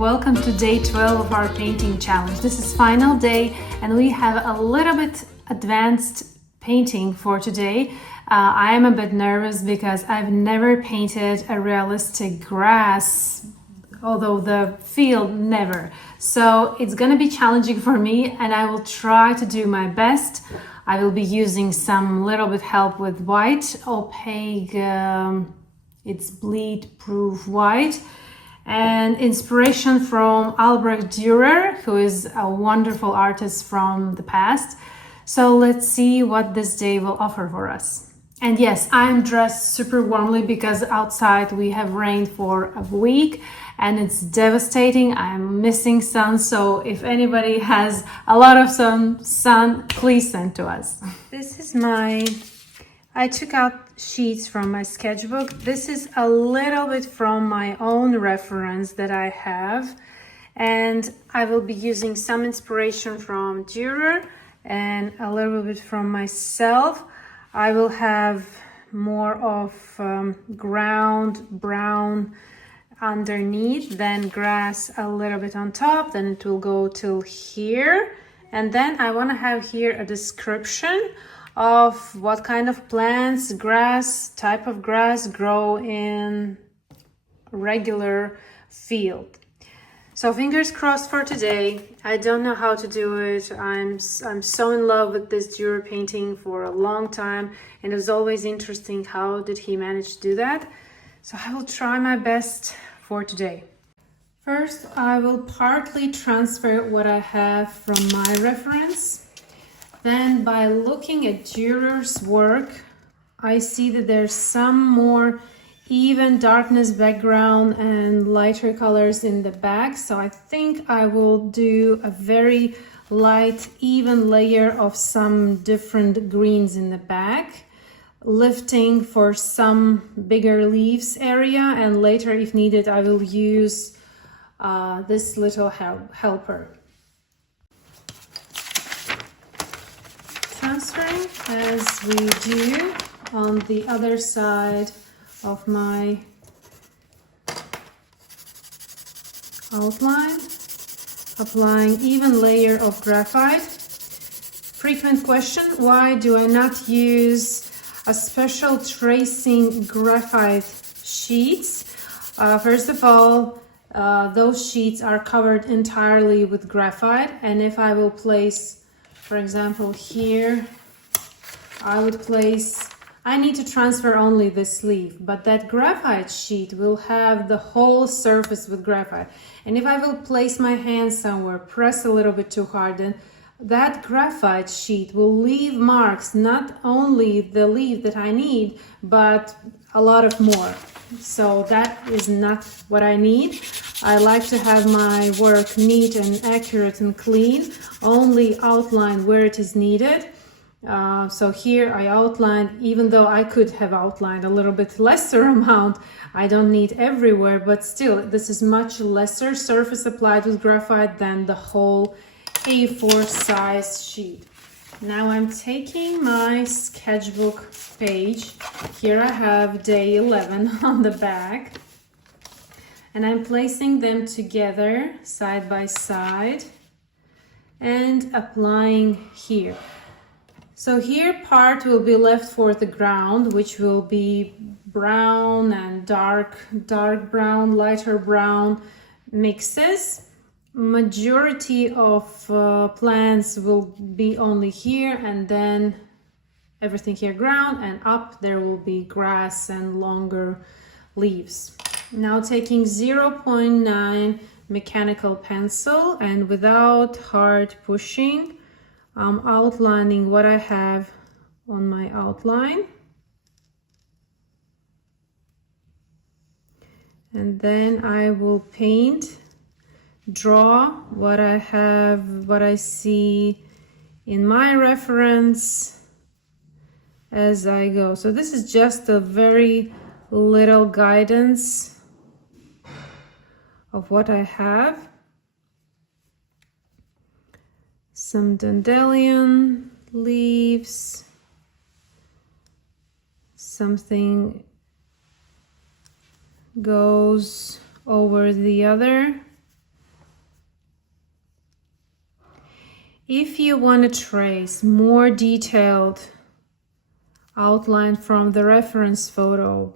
welcome to day 12 of our painting challenge. This is final day and we have a little bit advanced painting for today. I am a bit nervous because I've never painted a realistic grass, although the field never. So it's gonna be challenging for me and I will try to do my best. I will be using some little bit help with white, 𝗝𝗡𝗜𝗚, it's bleed proof white, and inspiration from Albrecht Dürer, who is a wonderful artist from the past. So let's see what this day will offer for us. And yes, I'm dressed super warmly because outside we have rained for a week and it's devastating. I'm missing sun, so if anybody has a lot of sun, please send to us. This is I took out sheets from my sketchbook. This is a little bit from my own reference that I have, and I will be using some inspiration from Dürer and a little bit from myself. I will have more of ground brown underneath, then grass a little bit on top, then it will go till here, and then I want to have here a description of what kind of plants, type of grass grow in regular field. So fingers crossed for today. I don't know how to do it. I'm so in love with this Dürer painting for a long time, and it was always interesting how did he manage to do that. So I will try my best for today. First, I will partly transfer what I have from my reference. Then by looking at Dürer's work, I see that there's some more even darkness background and lighter colors in the back. So I think I will do a very light, even layer of some different greens in the back, lifting for some bigger leaves area, and later if needed I will use this little helper. Transferring as we do on the other side of my outline, applying even layer of graphite. Frequent question, why do I not use a special tracing graphite sheets? First of all, those sheets are covered entirely with graphite, and if I will place, for example, here, I need to transfer only this leaf, but that graphite sheet will have the whole surface with graphite. And if I will place my hand somewhere, press a little bit too hard, then that graphite sheet will leave marks, not only the leaf that I need, but a lot of more. So that is not what I need. I like to have my work neat and accurate and clean, only outline where it is needed. So here I outlined, even though I could have outlined a little bit lesser amount, I don't need everywhere, but still this is much lesser surface applied with graphite than the whole A4 size sheet. Now I'm taking my sketchbook page. Here I have day 11 on the back, and I'm placing them together side by side and applying here. So here part will be left for the ground, which will be brown and dark brown, lighter brown mixes. Majority of plants will be only here, and then everything here ground, and up there will be grass and longer leaves. Now taking 0.9 mechanical pencil, and without hard pushing, I'm outlining what I have on my outline, and then I will draw what I have, what I see in my reference as I go. So this is just a very little guidance of what I have. Some dandelion leaves, something goes over the other, If you want to trace more detailed outline from the reference photo,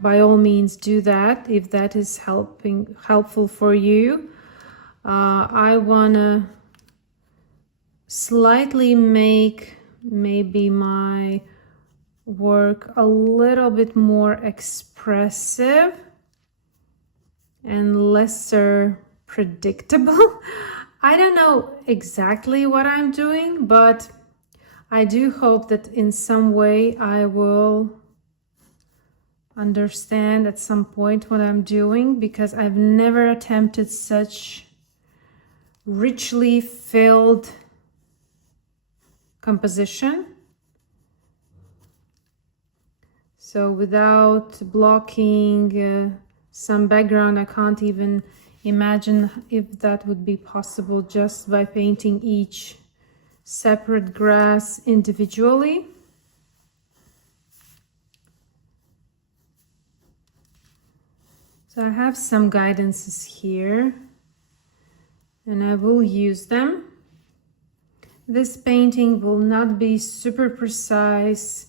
by all means do that if that is helpful for you. I want to slightly make maybe my work a little bit more expressive and lesser predictable. I don't know exactly what I'm doing, but I do hope that in some way I will understand at some point what I'm doing, because I've never attempted such richly filled composition. So without blocking some background, I can't even imagine if that would be possible just by painting each separate grass individually. So I have some guidances here and I will use them. This painting will not be super precise,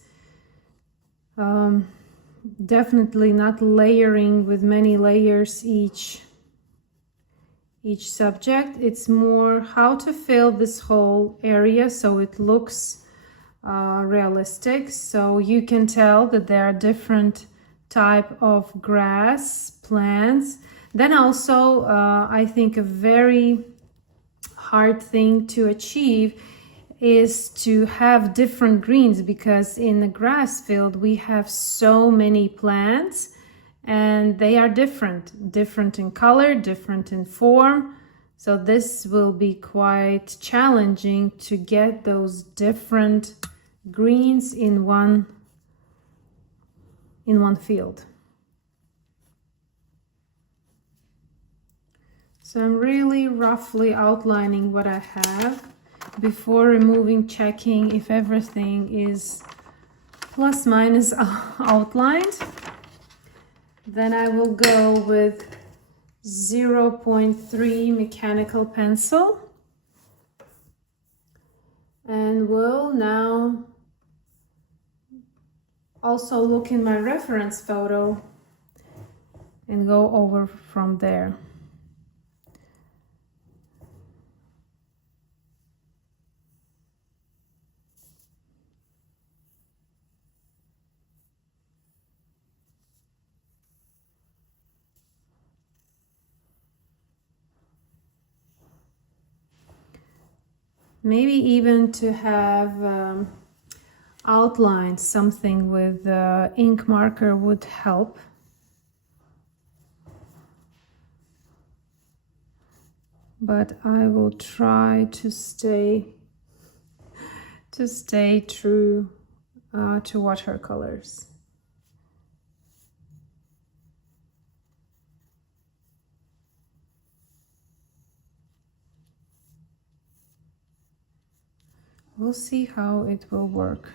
definitely not layering with many layers each subject. It's more how to fill this whole area so it looks realistic. So you can tell that there are different type of grass, plants. Then also, I think a very hard thing to achieve is to have different greens, because in the grass field we have so many plants and they are different in color, different in form. So this will be quite challenging to get those different greens in one field. So I'm really roughly outlining what I have before removing, checking if everything is plus minus outlined. Then I will go with 0.3 mechanical pencil and will now also look in my reference photo and go over from there. Maybe even to have outline something with ink marker would help. But I will try to stay true to watercolors. We'll see how it will work.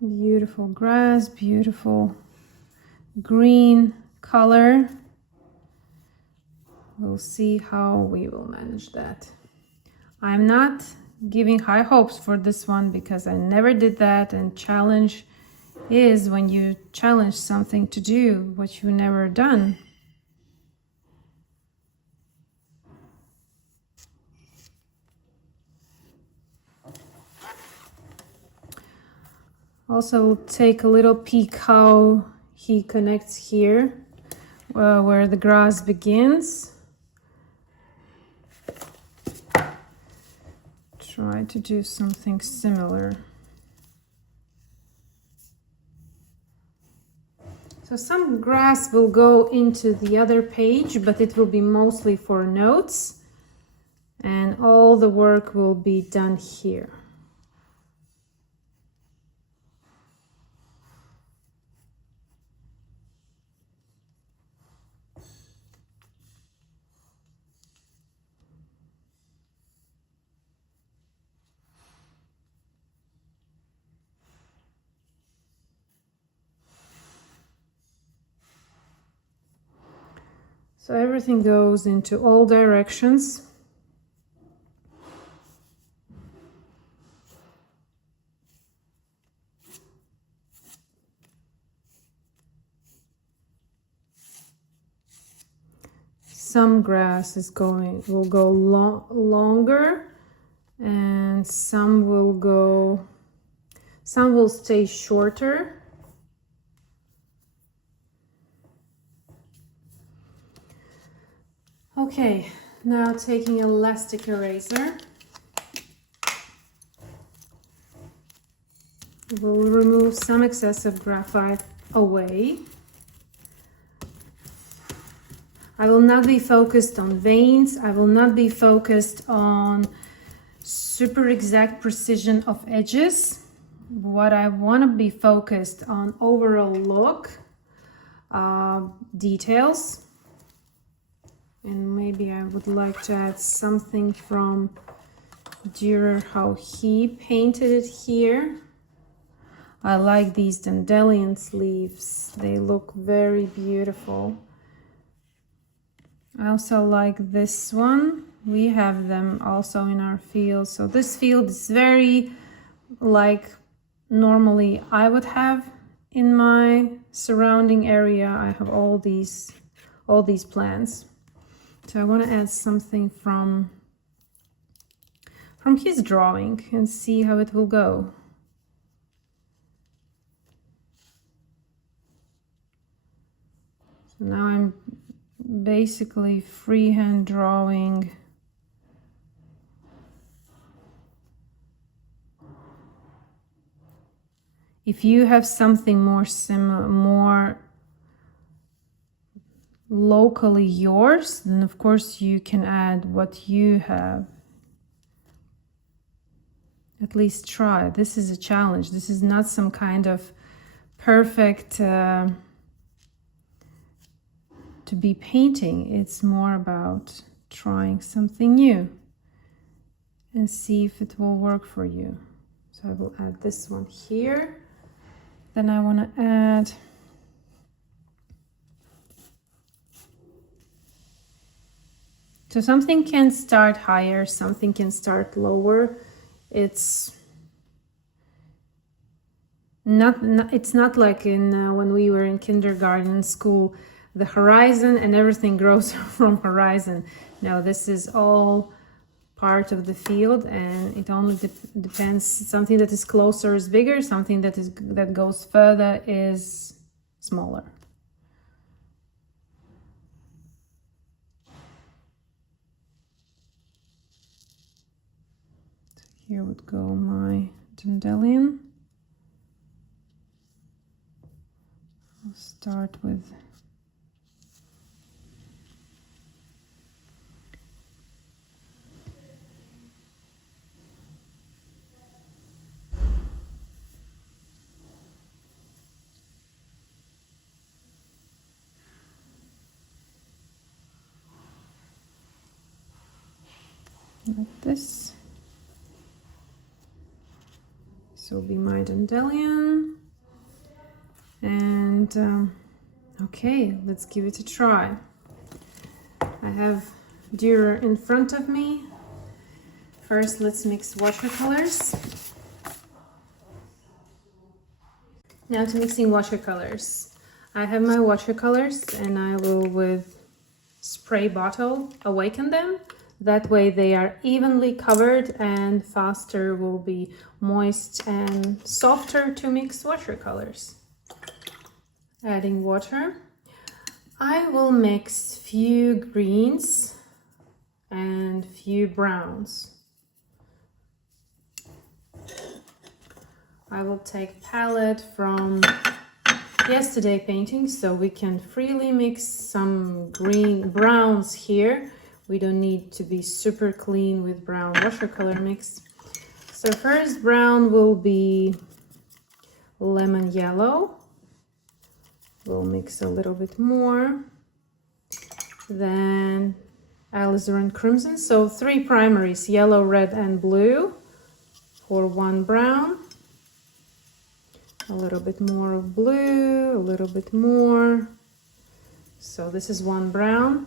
Beautiful grass, beautiful green color. We'll see how we will manage that. I'm not giving high hopes for this one because I never did that, and challenge is when you challenge something to do what you've never done. Also take a little peek how he connects here, where the grass begins. Try to do something similar. So some grass will go into the other page, but it will be mostly for notes, and all the work will be done here. So everything goes into all directions. Some grass will go longer, and some will stay shorter. Okay, now taking an elastic eraser, we'll remove some excessive graphite away. I will not be focused on veins. I will not be focused on super exact precision of edges. What I want to be focused on overall look, details. And maybe I would like to add something from Dürer, how he painted it here. I like these dandelion sleeves. They look very beautiful. I also like this one. We have them also in our field. So this field is very like normally I would have in my surrounding area. I have all these plants. So I want to add something from his drawing and see how it will go. So now I'm basically freehand drawing if you have something more locally yours, then of course you can add what you have. At least try. This is a challenge. This is not some kind of perfect to be painting. It's more about trying something new and see if it will work for you. So I will add this one here. Then I want to add so something can start higher, something can start lower. It's not like in when we were in kindergarten school, the horizon and everything grows from horizon. No, this is all part of the field, and it only depends. Something that is closer is bigger, something that goes further is smaller. So here would go my dandelion. I'll start with like this. This will be my dandelion. And okay, let's give it a try. I have Dürer in front of me. First, let's mix watercolors. Now to mixing watercolors. I have my watercolors and I will with spray bottle awaken them. That way they are evenly covered and faster will be moist and softer to mix watercolors. Adding water. I will mix few greens and few browns. I will take palette from yesterday painting, so we can freely mix some browns here. We don't need to be super clean with brown watercolor mix. So first brown will be lemon yellow. We'll mix a little bit more. Then alizarin crimson. So 3 primaries, yellow, red, and blue for 1 brown. A little bit more of blue, a little bit more. So this is 1 brown.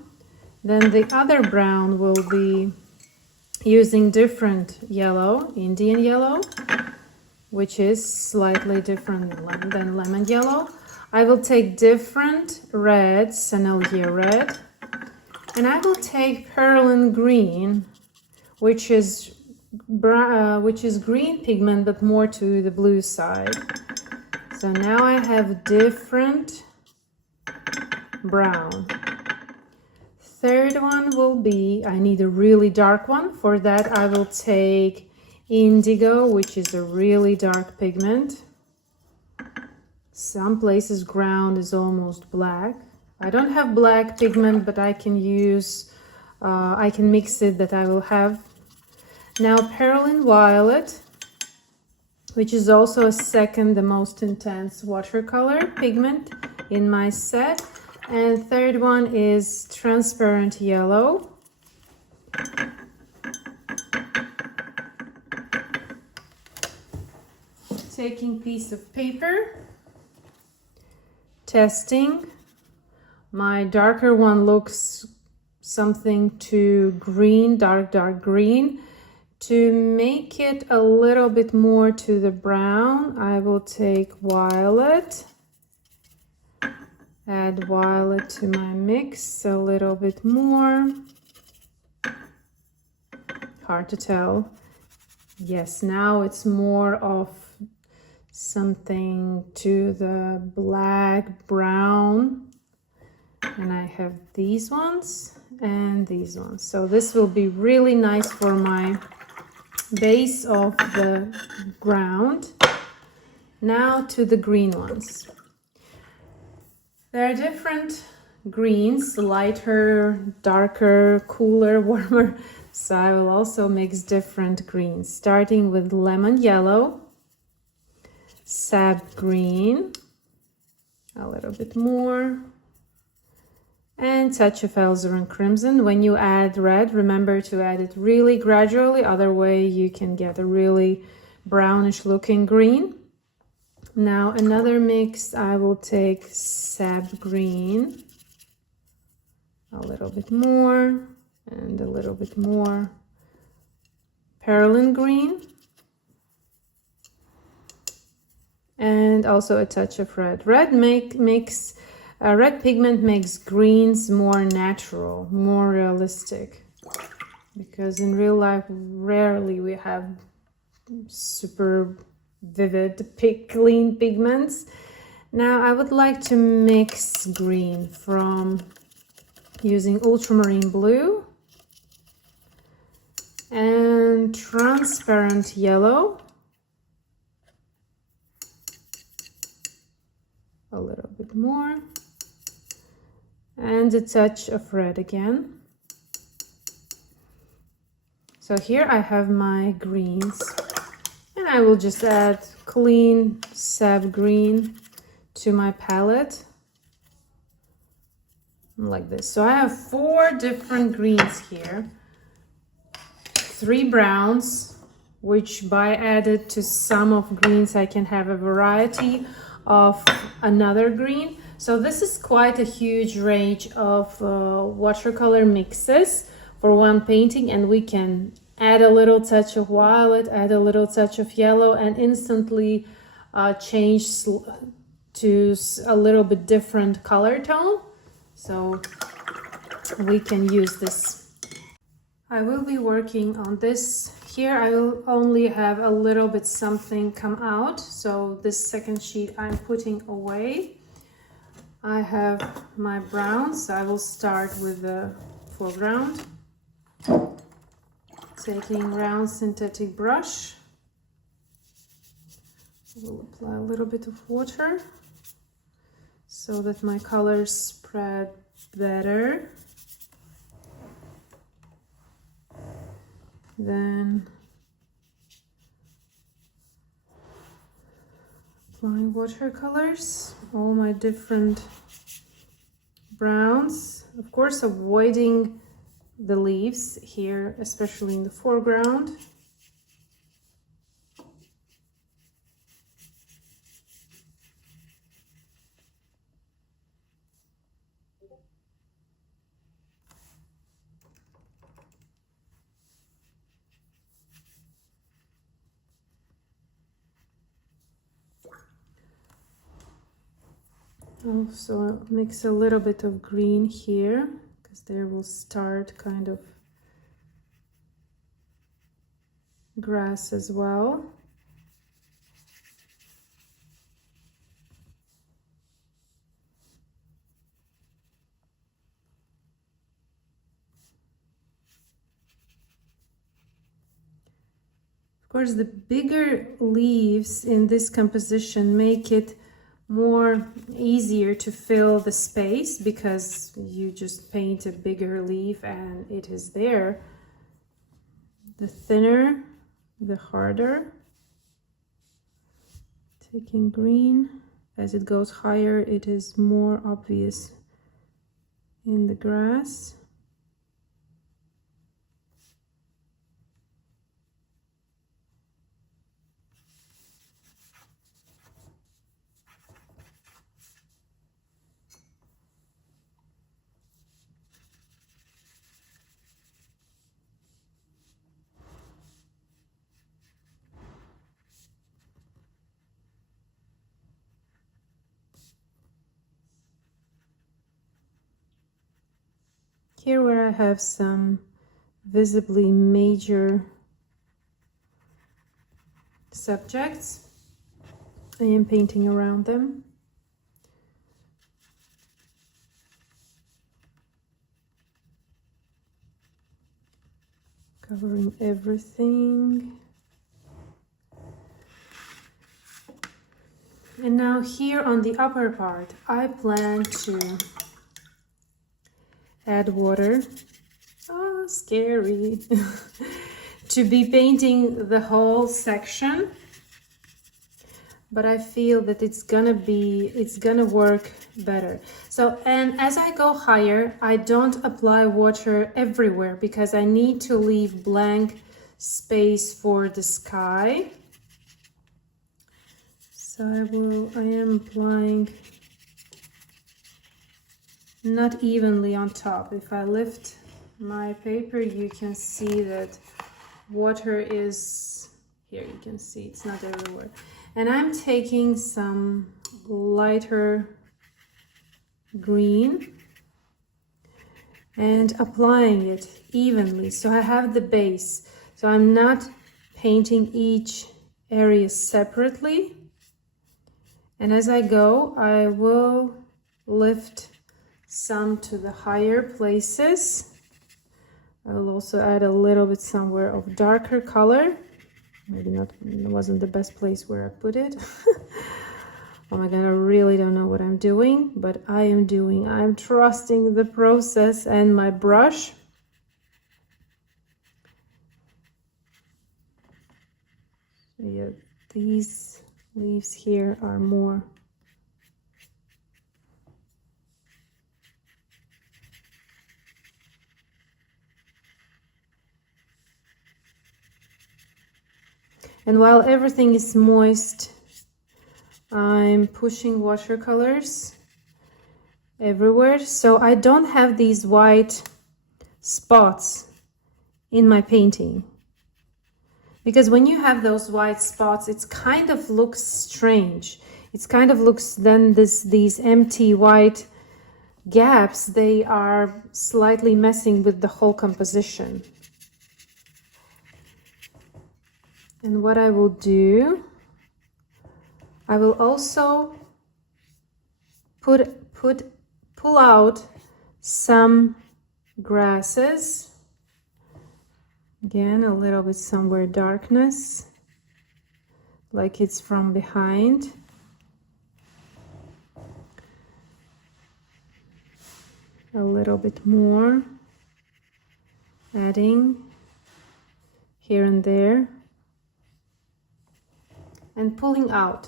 Then the other brown will be using different yellow, Indian yellow, which is slightly different than lemon yellow. I will take different reds, Sennelier red, and I will take Perlin green, which is green pigment but more to the blue side. So now I have different brown. Third one will be, I need a really dark one. For that I will take indigo, which is a really dark pigment. Some places ground is almost black. I don't have black pigment, but I can use, I can mix it that I will have. Now Perlin violet, which is also a second the most intense watercolor pigment in my set. And third one is transparent yellow. Taking piece of paper, testing. My darker one looks something to green, dark green. To make it a little bit more to the brown, I will take violet. Add violet to my mix a little bit more. Hard to tell. Yes, now it's more of something to the black, brown. And I have these ones and these ones. So this will be really nice for my base of the ground. Now to the green ones. There are different greens, lighter, darker, cooler, warmer. So I will also mix different greens, starting with lemon yellow, sap green, a little bit more, and touch of alizarin crimson. When you add red, remember to add it really gradually, other way you can get a really brownish looking green. Now another mix, I will take sap green, a little bit more, and a little bit more Perlin green, and also a touch of red. Red pigment makes greens more natural, more realistic, because in real life rarely we have super vivid clean pigments. Now I would like to mix green from using ultramarine blue and transparent yellow, a little bit more, and a touch of red again. So here I have my greens. And I will just add clean sap green to my palette, like this. So I have 4 different greens here, 3 browns, which by added to some of greens I can have a variety of another green. So this is quite a huge range of watercolor mixes for one painting, and we can add a little touch of violet, add a little touch of yellow, and instantly change to a little bit different color tone. So we can use this. I will be working on this. Here I will only have a little bit something come out. So this second sheet I'm putting away. I have my browns. So I will start with the foreground. Taking round synthetic brush, we'll apply a little bit of water so that my colors spread better. Then applying watercolors, all my different browns, of course avoiding the leaves here, especially in the foreground. Also mix a little bit of green here, because there will start kind of grass as well. Of course, the bigger leaves in this composition make it more easier to fill the space, because you just paint a bigger leaf and it is there. The thinner, the harder. Taking green, as it goes higher, it is more obvious in the grass. Here where I have some visibly major subjects, I am painting around them. Covering everything. And now here on the upper part, I plan to add water. Oh, scary. To be painting the whole section. But I feel that it's gonna work better. So, and as I go higher, I don't apply water everywhere, because I need to leave blank space for the sky. So I am applying not evenly on top. If I lift my paper, you can see that water is here. You can see it's not everywhere. And I'm taking some lighter green and applying it evenly. So I have the base. So I'm not painting each area separately. And as I go, I will lift some to the higher places. I will also add a little bit somewhere of darker color. Maybe not, it wasn't the best place where I put it. Oh my God, I really don't know what I'm doing, but I'm trusting the process and my brush. So yeah, these leaves here are more and while everything is moist, I'm pushing watercolors everywhere, so I don't have these white spots in my painting. Because when you have those white spots, it kind of looks strange. It kind of looks then these empty white gaps, they are slightly messing with the whole composition. And what I will do, I will also pull out some grasses. Again, a little bit somewhere darkness, like it's from behind. A little bit more, adding here and there. And pulling out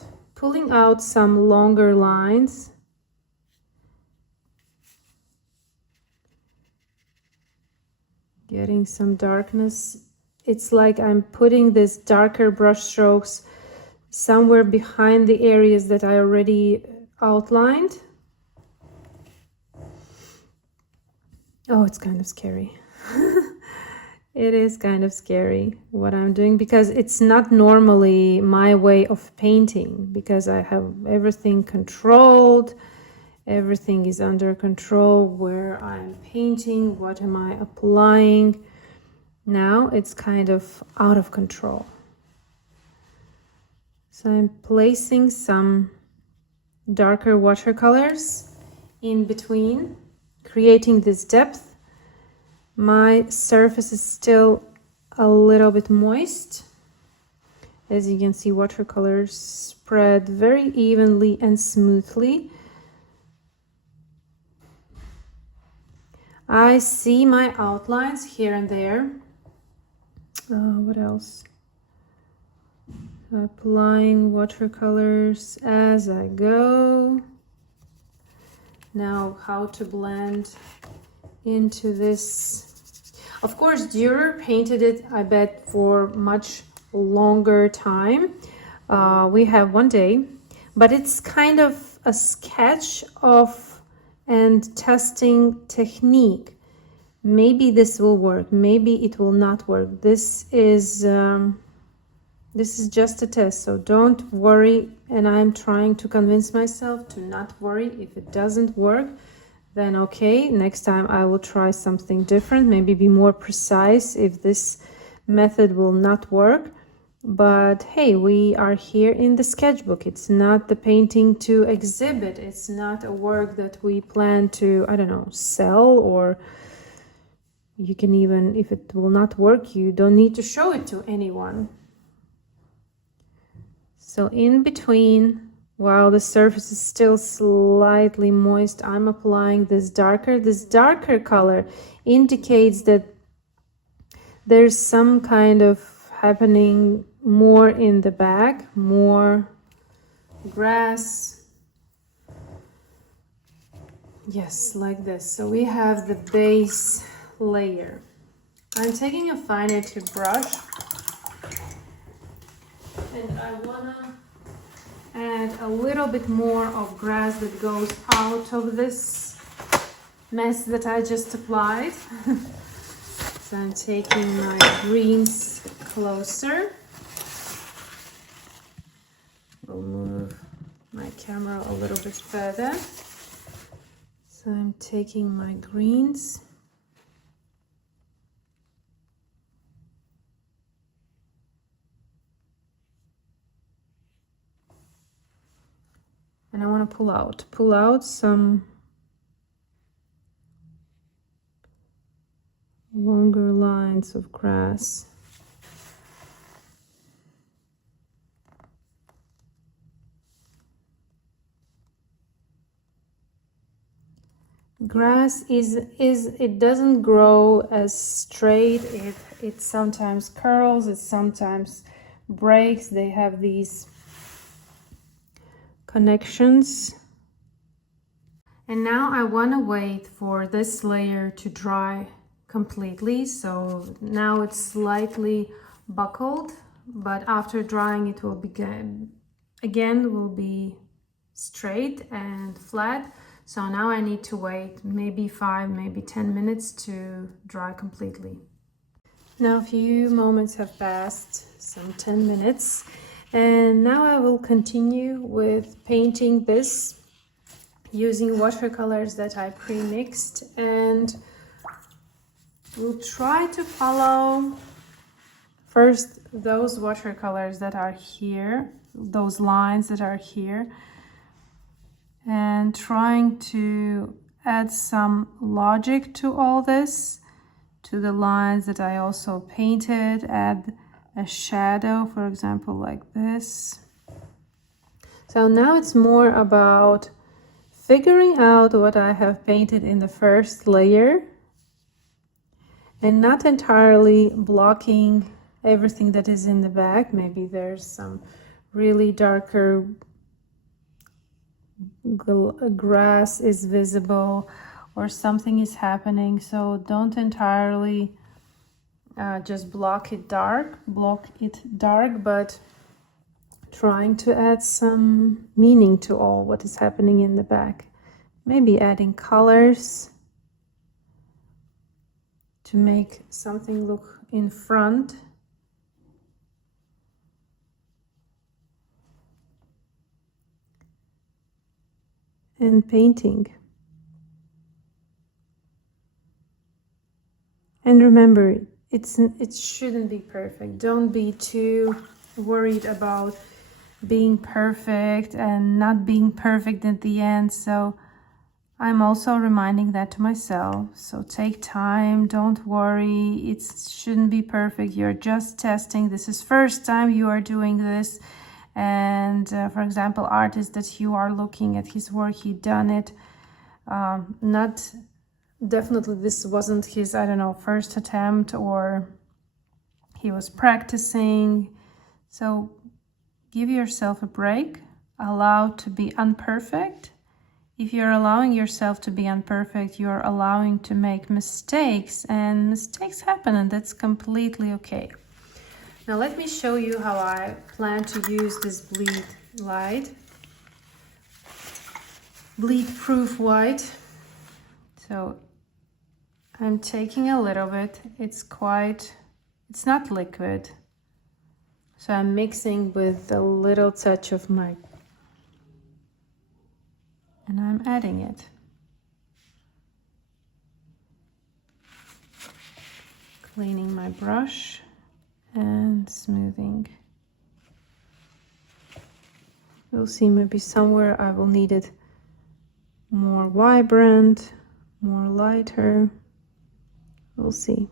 some longer lines. Getting some darkness. It's like I'm putting this darker brush strokes somewhere behind the areas that I already outlined. Oh, it's kind of scary. It is kind of scary what I'm doing, because it's not normally my way of painting, because I have everything controlled everything is under control, where I'm painting, what am I applying. Now it's kind of out of control. So I'm placing some darker watercolors in between, creating this depth. My surface is still a little bit moist. As you can see, watercolors spread very evenly and smoothly. I see my outlines here and there. What else? Applying watercolors as I go. Now, how to blend into this. Of course, Dürer painted it, I bet, for much longer time. We have 1 day, but it's kind of a sketch of and testing technique. Maybe this will work, maybe it will not work. This is just a test, so don't worry. And I'm trying to convince myself to not worry. If it doesn't work, then okay, next time I will try something different, maybe be more precise if this method will not work. But hey, we are here in the sketchbook. It's not the painting to exhibit. It's not a work that we plan to, I don't know, sell, or you can even, if it will not work, you don't need to show it to anyone. So in between, while the surface is still slightly moist, I'm applying this darker color indicates that there's some kind of happening more in the back, more grass. Yes, like this. So we have the base layer. I'm taking a finer tip brush, and I wanna add a little bit more of grass that goes out of this mess that I just applied. So I'm taking my greens closer. We'll move my camera a little bit further. So I'm taking my greens. And I want to pull out some longer lines of grass. Grass it doesn't grow as straight. It sometimes curls, it sometimes breaks. They have these connections. And now I want to wait for this layer to dry completely. So now it's slightly buckled, but after drying it will begin again, will be straight and flat. So now I need to wait maybe 5, maybe 10 minutes to dry completely. Now a few moments have passed, some 10 minutes, and now I will continue with painting this using watercolors that I pre-mixed, and we'll try to follow first those watercolors that are here, those lines that are here, and trying to add some logic to all this, to the lines that I also painted, add a shadow, for example, like this. So now it's more about figuring out what I have painted in the first layer and not entirely blocking everything that is in the back. Maybe there's some really darker grass is visible or something is happening, so don't entirely just block it dark, but trying to add some meaning to all what is happening in the back. Maybe adding colors to make something look in front. and painting. And remember, it shouldn't be perfect. Don't be too worried about being perfect and not being perfect at the end. So I'm also reminding that to myself. So take time, don't worry, it shouldn't be perfect. You're just testing. This is first time you are doing this. And for example, artist that you are looking at his work, he done it. Definitely this wasn't his, I don't know, first attempt, or he was practicing. So give yourself a break, allow to be imperfect. If you're allowing yourself to be imperfect, you're allowing to make mistakes, and mistakes happen, and that's completely okay. Now let me show you how I plan to use this bleed proof white. So I'm taking a little bit, it's not liquid. So I'm mixing with a little touch of my, and I'm adding it. Cleaning my brush and smoothing. We'll see, maybe somewhere I will need it more vibrant, more lighter. We'll see.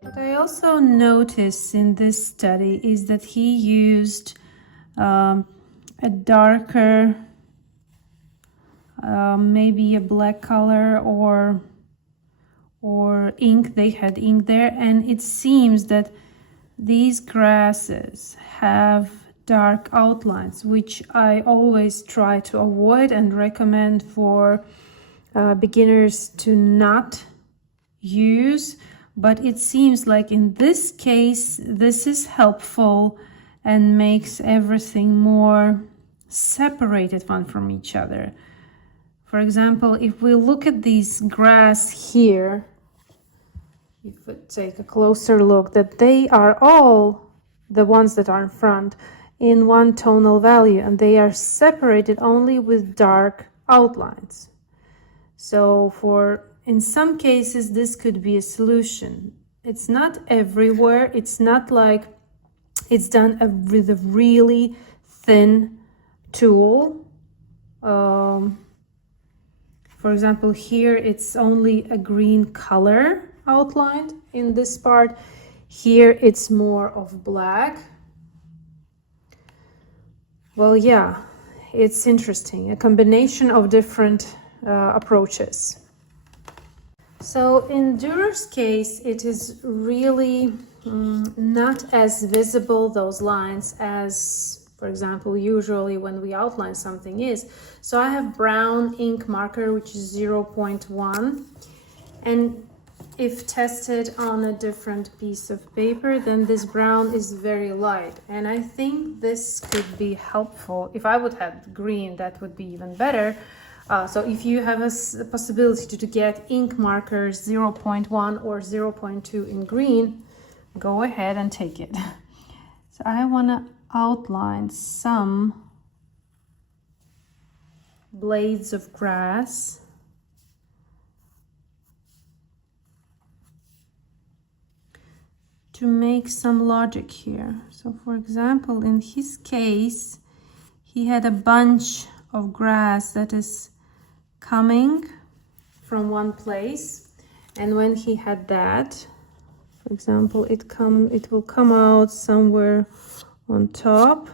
What I also noticed in this study is that he used a darker, maybe a black color or or ink, they had ink there, and it seems that these grasses have dark outlines, which I always try to avoid and recommend for beginners to not use. But it seems like in this case, this is helpful and makes everything more separated one from each other. For example, if we look at these grass here, if we take a closer look, that they are all, the ones that are in front, in one tonal value, and they are separated only with dark outlines. So in some cases, this could be a solution. It's not everywhere. It's not like it's done with a really thin tool. For example, here it's only a green color outlined in this part. Here it's more of black. Well, yeah, it's interesting, a combination of different approaches. So in Dürer's case, it is really not as visible, those lines, as, for example, usually when we outline something is. So I have brown ink marker, which is 0.1, and if tested on a different piece of paper, then this brown is very light, and I think this could be helpful. If I would have green, that would be even better. So if you have a possibility to get ink markers 0.1 or 0.2 in green, go ahead and take it. So I want to outline some blades of grass. To make some logic here. So for example, in his case, he had a bunch of grass that is coming from one place, and when he had that, for example, it will come out somewhere on top.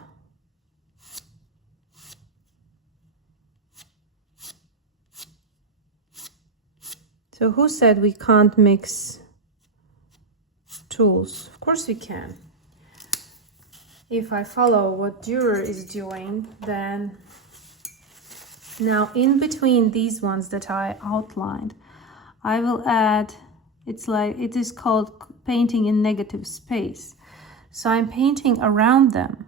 So who said we can't mix tools? Of course we can. If I follow what Dürer is doing, then now in between these ones that I outlined, I will add, it is called painting in negative space. So I'm painting around them,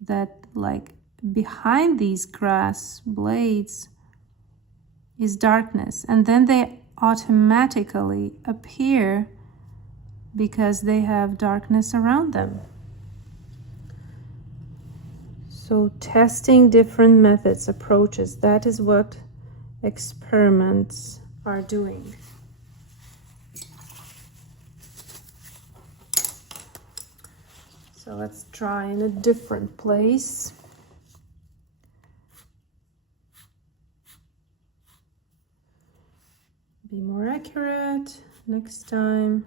that like behind these grass blades is darkness, and then they automatically appear because they have darkness around them. So testing different methods, approaches, that is what experiments are doing. So let's try in a different place. Be more accurate next time.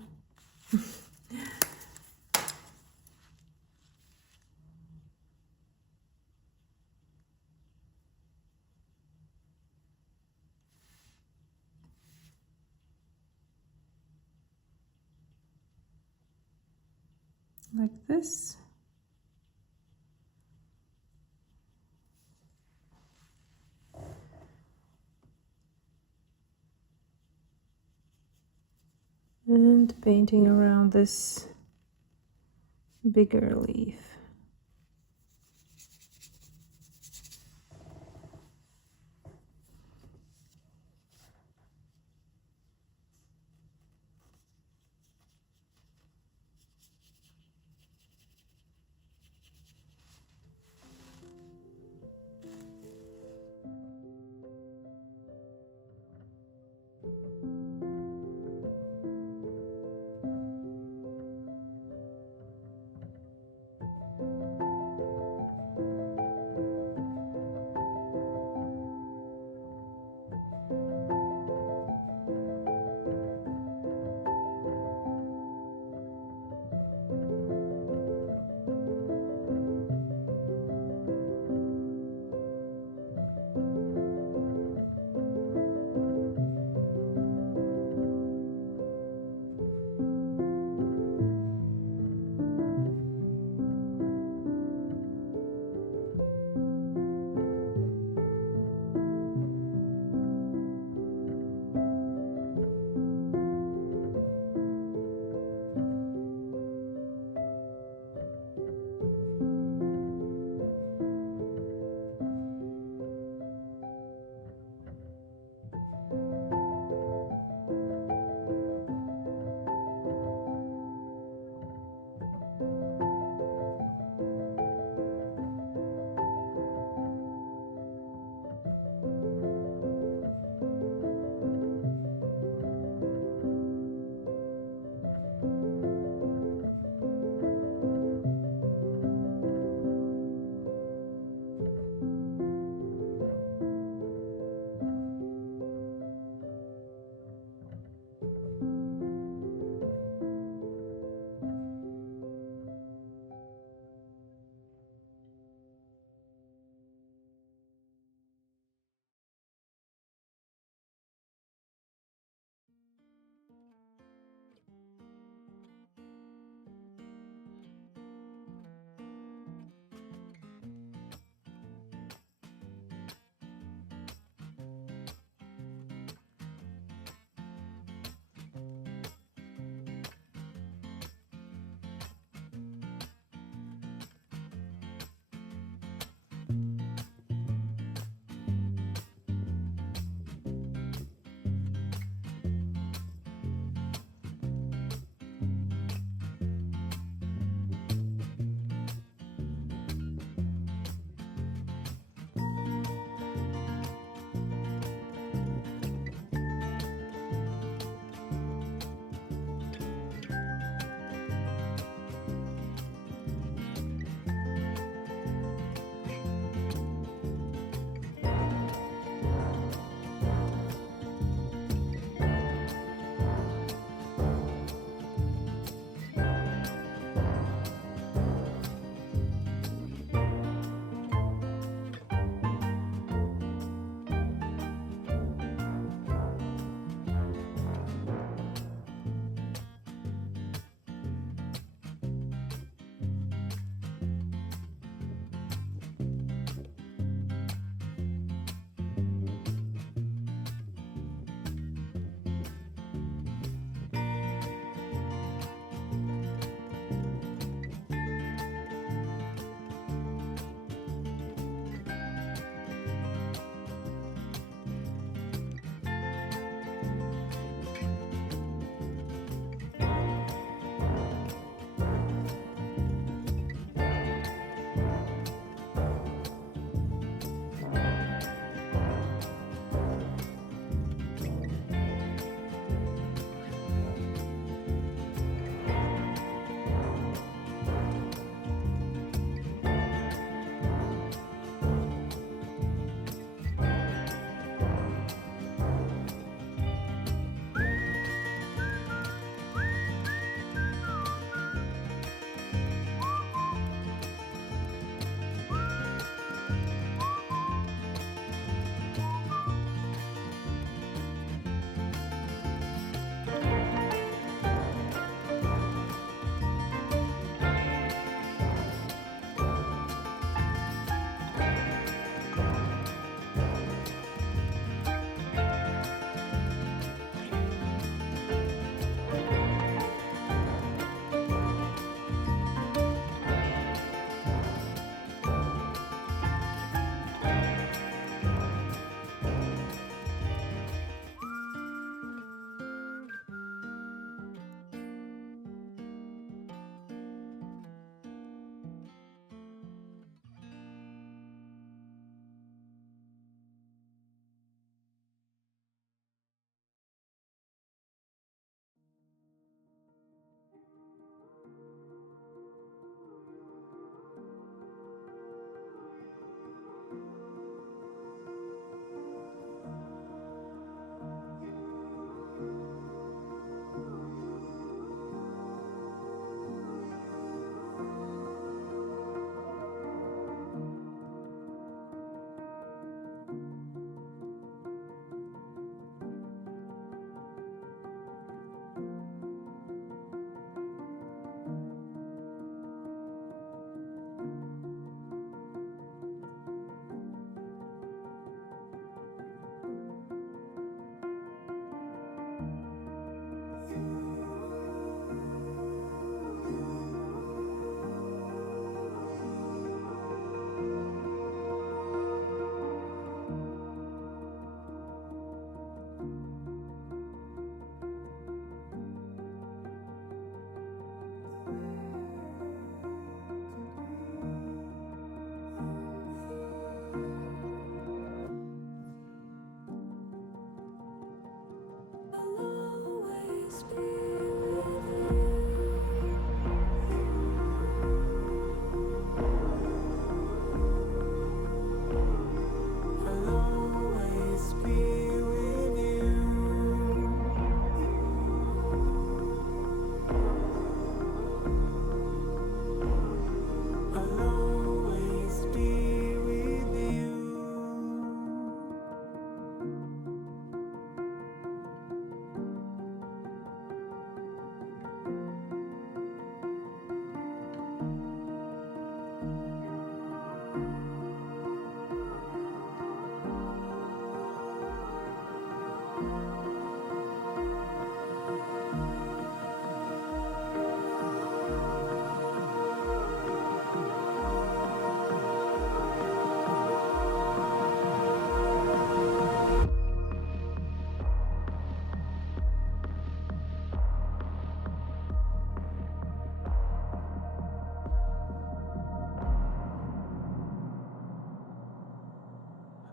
Like this. And painting around this bigger leaf.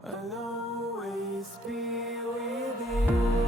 I'll always be with you.